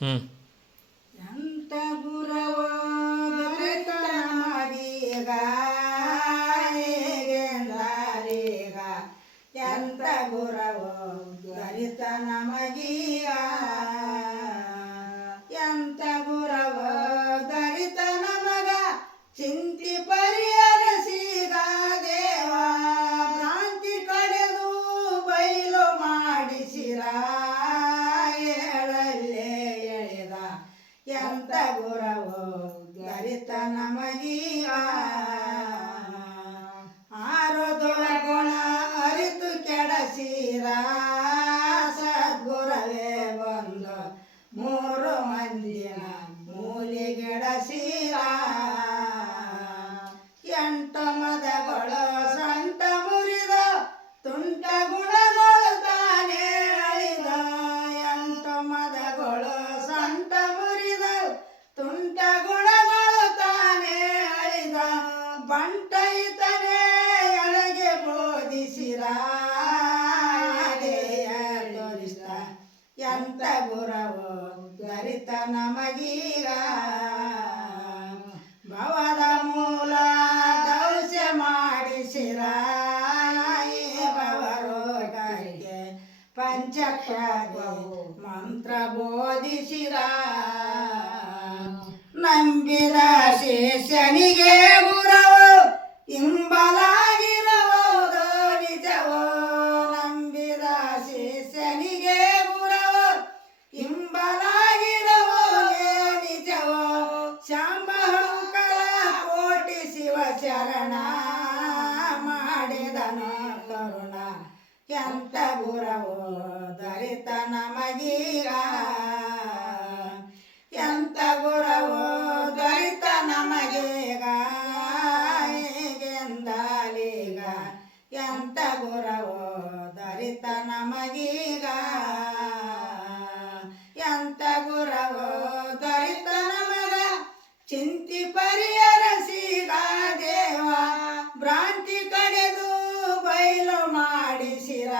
ಹ್ಞೂ ಎಂತ ಗುರವೋ ದೊರೆತ ನಮಗೀಗ ಹೇಗೆಂದಾರೀಗ ಎಂತ ಗುರವೋ ದೊರೆತ ನಮಗೀಗ ಎಂತ ಗುರವೋ ದೊರೆತ ನಮಗ ಚಿಂತಿ ಪರಿಹರಿಸಿಗ ದೇವ ಭ್ರಾಂತಿ ಕಡೆದು ಬಯಲು ಮಾಡಿಸಿರ ಎಂತ ಗುರವೋ ದೊರೆತ ನಮಗೀಗ ಆರೋದೊಳ ಗುಣ ಅರಿತು ಕೆಡಸಿರ ಸದ್ಗುರವೇ ಬಂದು 3 ಮಂದಿನ ಮೂಲಿಗೆಡಸಿರ 8 ಮದಗಳು ಸಂತ ಮುರಿದ ತುಂಟ ಗುಣಗಳು ತಾನೇ ಅಳಿದ 8 ಮದಗಳು ಸಂತ ಮುರಿದ ತುಂಟ ಗುಣಗಳು ತಾನೇ ಅಳಿದ ಬಂಟೈತನೇ ಎಳಗೆ ಬೋಧಿಸಿರ ತೋರಿಸ್ತ ಎಂತ ಗುರವೋ ದೊರೆತ ನಮಗೀಗ ಭವದ ಮೂಲ ದೌಸ್ಯ ಮಾಡಿಸಿರ ಭವರೋಗಕ್ಕೆ ಪಂಚಕ್ಷರಿ ಮಂತ್ರ ಬೋಧಿಸಿರ ನಂಬಿದ ಶಿಷ್ಯನಿಗೆ ಗುರವೋ ಹಿಂಬಲಾಗಿರಬಹುದು ನಿಜವೋ ನಂಬಿದ ಶಿಷ್ಯನಿಗೆ ಗುರವೋ ಹಿಂಬಲಾಗಿರಬಹುದೇ ನಿಜವೋ ಶಾಂಬಹಂಕಲ ಕೋಟಿ ಶಿವಚರಣ ಮಾಡಿದನು ಕರುಣ ಎಂತ ಗುರವೋ ದೊರೆತ ನಮಗೀಗ ಎಂತ ಗುರವೋ ದೊರೆತ ನಮಗೀಗ ಹೇಗೆಂದಾಲೀಗ ಎಂತ ಗುರವೋ ದೊರೆತ ನಮಗೀಗ ಎಂತ ಗುರವೋ ದೊರೆತ ನಮಗ ಚಿಂತಿ ಪರಿಹರಿಸಿಗ ದೇವ ಭ್ರಾಂತಿ ಕಡೆದು ಬಯಲು ಮಾಡಿಸಿರ